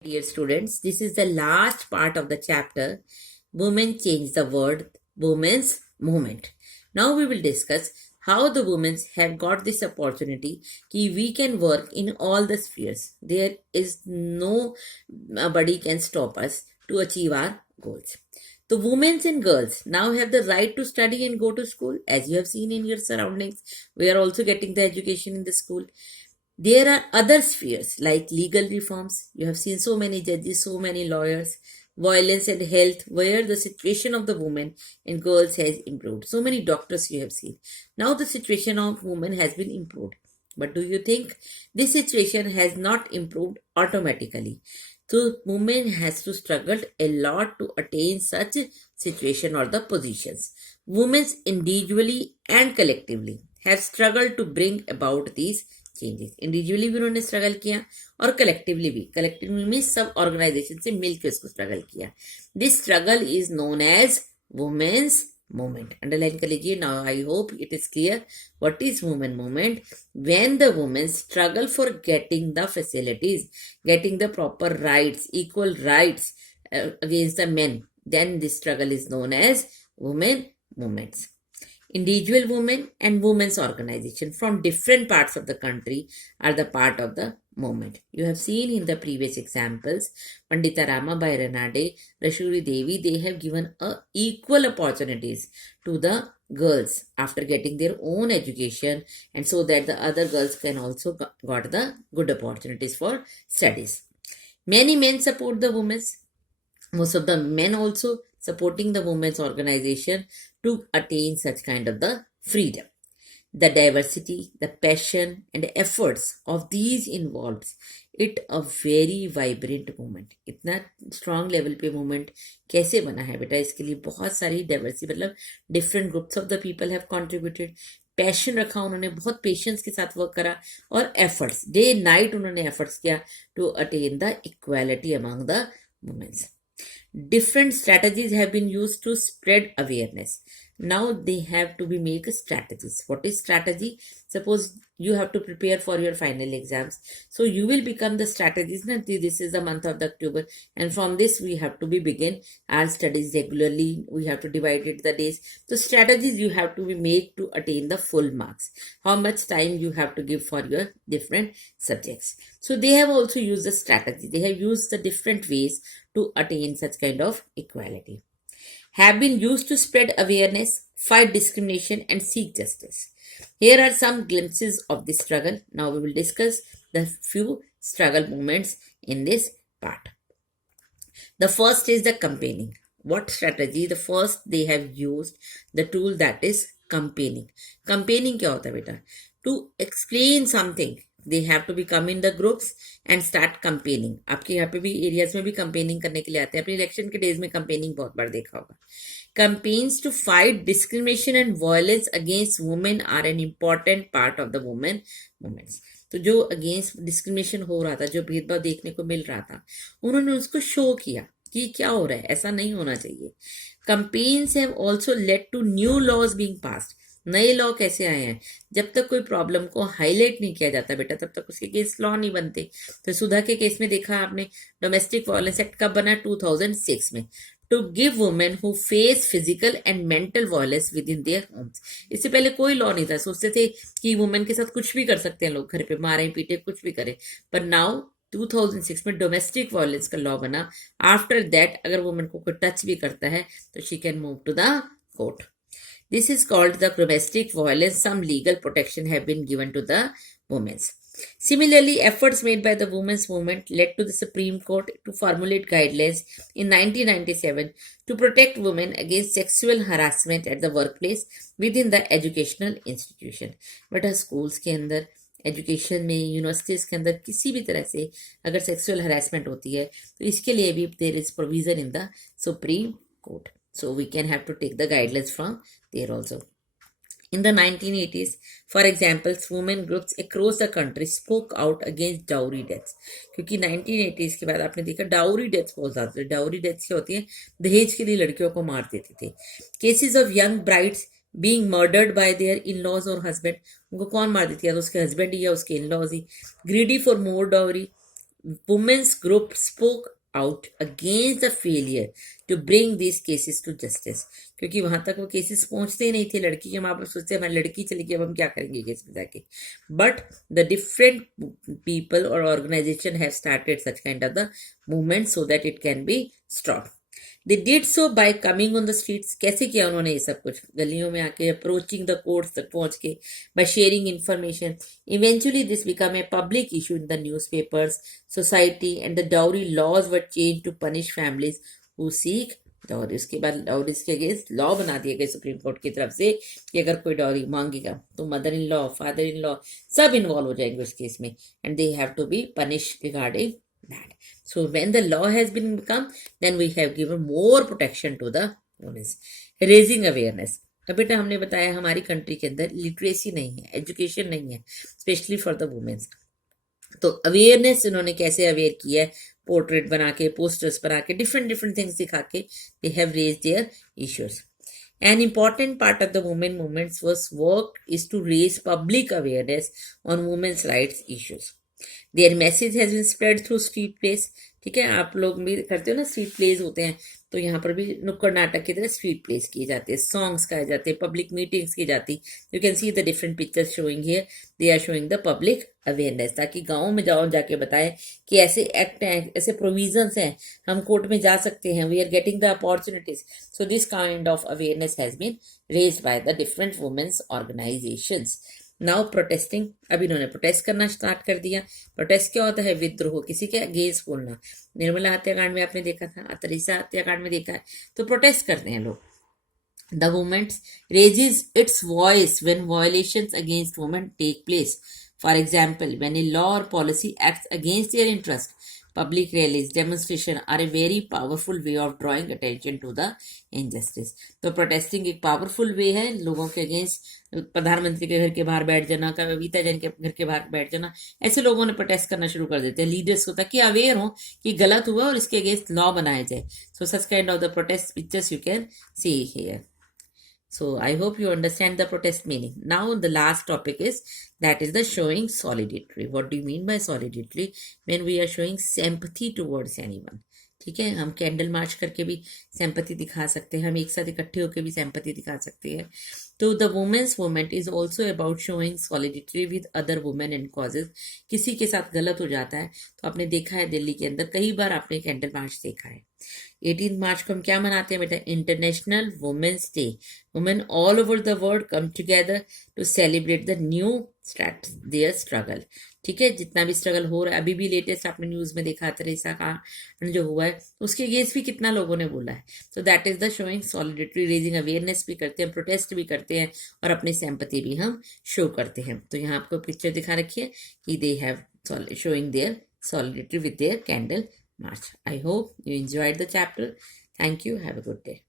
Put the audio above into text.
Dear students, this is the last part of the chapter Women Change the World, Women's Movement. Now we will discuss how the women have got this opportunity कि we can work in all the spheres. There is nobody can stop us to achieve our goals. The women and girls now have the right to study and go to school. As you have seen in your surroundings, we are also getting the education in the school. There are other spheres like legal reforms. You have seen so many judges, so many lawyers, violence and health, where the situation of the women and girls has improved. So many doctors you have seen. Now the situation of women has been improved. But do you think this situation has not improved automatically? So women has to struggle a lot to attain such situation or the positions. Women individually and collectively have struggled to bring about these changes. Individually भी उन्होंने struggle किया और collectively में सब organisation से मिलकर उसको struggle किया. This struggle is known as women's movement. Underline कर लीजिए. Now I hope it is clear what is women movement. When the women struggle for getting the facilities, getting the proper rights, equal rights against the men, then this struggle is known as women movements. Individual women and women's organization from different parts of the country are the part of the movement. You have seen in the previous examples, Pandita Ramabai Ranade, Rashuri Devi, they have given equal opportunities to the girls after getting their own education, and so that the other girls can also got the good opportunities for studies. Many men support the women. Most of the men also supporting the women's organization to attain such kind of the freedom. The diversity, the passion and efforts of these involves it a very vibrant movement. इतना strong level पे movement कैसे बना है बेटा? इसके लिए बहुत सारी diversity, मतलब different groups of the people have contributed. Passion रखा उन्होंने, बहुत पेशेंस के साथ वर्क करा, और एफर्ट्स डे नाइट उन्होंने एफर्ट्स किया to attain the equality among the women's. Different strategies have been used to spread awareness. Now they have to be make strategies. What is strategy? Suppose you have to prepare for your final exams. So you will become the strategies. This is the month of the October, and from this we have to be begin our studies regularly. We have to divide it the days. So strategies you have to be made to attain the full marks. How much time you have to give for your different subjects. So they have also used the strategy. They have used the different ways to attain such kind of equality. Have been used to spread awareness, fight discrimination and seek justice. Here are some glimpses of this struggle. Now we will discuss the few struggle movements in this part. The first is the campaigning. What strategy? The first they have used the tool that is campaigning. Campaigning क्या होता है बेटा? To explain something, they have to become in the groups and start campaigning. आपके यहाँ पे भी areas में भी campaigning करने के लिए आते हैं. अपने इलेक्शन के डेज में campaigning बहुत बार देखा होगा. Campaigns to fight discrimination and violence against women are an important part of the women movements. तो जो अगेंस्ट डिस्क्रिमिनेशन हो रहा था, जो भेदभाव देखने को मिल रहा था, उन्होंने उसको शो किया कि क्या हो रहा है, ऐसा नहीं होना चाहिए. Campaigns have also led to new laws being passed. नए लॉ कैसे आए हैं? जब तक कोई प्रॉब्लम को हाईलाइट नहीं किया जाता बेटा, तब तक उसके केस लॉ नहीं बनते. तो सुधा के केस में देखा आपने, डोमेस्टिक वायलेंस एक्ट कब बना? 2006 में. To give women who face physical and mental violence within their homes. इससे पहले कोई लॉ नहीं था. सोचते थे कि वुमेन के साथ कुछ भी कर सकते हैं लोग, घर पे मारे पीटे कुछ भी करे. पर नाउ 2006 में डोमेस्टिक वायलेंस का लॉ बना. आफ्टर दैट अगर वुमेन को कोई टच भी करता है तो she can move to the court. This is called the domestic violence. Some legal protection have been given to the women. Similarly, efforts made by the women's movement led to the Supreme Court to formulate guidelines in 1997 to protect women against sexual harassment at the workplace within the educational institution. But schools के अंदर, education में, universities के अंदर किसी भी तरह से अगर सेक्सुअल हरासमेंट होती है तो इसके लिए भी there is provision in the supreme court. So we can have to take the guidelines from there also. In the 1980s, for example, women groups across the country spoke out against dowry deaths. क्योंकि 1980s के बाद आपने देखा dowry deaths बहुत ज़्यादा. Dowry deaths क्या होती है? दहेज के लिए लड़कियों को मार देते थे. Cases of young brides being murdered by their in laws और हस्बैंड. उनको कौन मार देती है? तो उसके हस्बैंड या उसके इन लॉज ही. Greedy for more dowry. women's group spoke out against the failure to bring these cases to justice. क्योंकि वहां तक वो केसेस पहुंचते ही नहीं थे, लड़की के माँ बाप सोचते हमारी लड़की चली गई, अब हम क्या करेंगे केस में जाके. बट द डिफरेंट पीपल और organisation have started such kind of the movement so that it can be stop. They did so by coming on the streets. कैसे किया उन्होंने ये सब कुछ, गलियों में आके, approaching the courts तक पहुंच के, by sharing information. Eventually this became a public issue in the newspapers, society, and the dowry laws were changed to punish families who seek dowry. उसके बाद dowry के अगेंस्ट लॉ बना दिए गए supreme court की तरफ से कि अगर कोई डॉरी मांगेगा तो mother in law, father in law सब इन्वॉल्व हो जाएंगे उस केस में, and they have to be punish regarding that. So when the law has been become, then we have given more protection to the women. Raising awareness. अब बेटा हमने बताया हमारी कंट्री के अंदर लिटरेसी नहीं है, एजुकेशन नहीं है, स्पेशली फॉर द वुमेन्स. तो अवेयरनेस इन्होंने कैसे अवेयर किया है, पोर्ट्रेट बना के, पोस्टर्स बना के, डिफरेंट थिंग्स दिखा के, they have raise their issues. An important part of the women movement's was work is to raise public awareness on women's rights issues. Their message has been spread through street plays. ठीक है, आप लोग भी करते हो ना, street plays होते हैं, तो यहाँ पर भी नुक्कड़ नाटक की तरह स्ट्रीट प्लेज किए जाते हैं, सॉन्ग्स गाए जाते हैं, पब्लिक मीटिंग्स की जाती. You can see the different pictures showing here. They are showing the public awareness, ताकि गाँव में जाओ जाके बताएं कि ऐसे एक्ट हैं, ऐसे प्रोविजंस हैं, हम कोर्ट में जा सकते हैं, we are getting the opportunities. So this kind of awareness has been raised by the different women's organisations. Now protesting. अब इन्होंने प्रोटेस्ट करना स्टार्ट कर दिया. प्रोटेस्ट क्या होता है? विद्रोह, किसी के अगेंस्ट बोलना. निर्मला हत्याकांड में आपने देखा था, अतरीसा हत्याकांड में देखा है, तो प्रोटेस्ट करते हैं लोग. The women raises its voice when violations against women take place. For example, when a law or policy acts against their interest, public rallies, demonstration are a very powerful way of drawing attention to the injustice. तो protesting एक powerful वे है लोगों के against. प्रधानमंत्री के घर के बाहर बैठ जाना, कविता जैन के घर के बाहर बैठ जाना, ऐसे लोगों ने प्रोटेस्ट करना शुरू कर देते हैं लीडर्स को, ताकि अवेयर हो कि गलत हुआ और इसके अगेंस्ट लॉ बनाया जाए. So such kind of the protest pictures you can see here. So I hope you understand the protest meaning. Now the last topic is that is the showing solidarity. What do you mean by solidarity? When we are showing sympathy towards anyone. ठीक है, हम candle march करके भी sympathy दिखा सकते हैं, हम एक साथ इकट्ठे होकर भी सिंपैथी दिखा सकते हैं. तो the women's movement is also about showing solidity with other women and causes. किसी के साथ गलत हो जाता है तो आपने देखा है दिल्ली के अंदर कई बार आपने कैंडल मार्च देखा है. 18 मार्च को हम क्या मनाते हैं बेटा? International women's day. Women all over the world come together to celebrate the new their struggle. ठीक है, जितना भी स्ट्रगल हो रहा है, अभी भी लेटेस्ट आपने न्यूज में देखा तेरेसा का जो हुआ है, उसके अगेंस्ट भी कितना लोगों ने बोला है. So that is the showing solidity. Raising awareness भी करते हैं, प्रोटेस्ट भी करते हैं, और अपनी सिंपैथी भी हम शो करते हैं. तो यहाँ आपको पिक्चर दिखा रखी है कि they have showing their solidarity with their candle march. I hope you enjoyed the chapter. Thank you. Have a good day.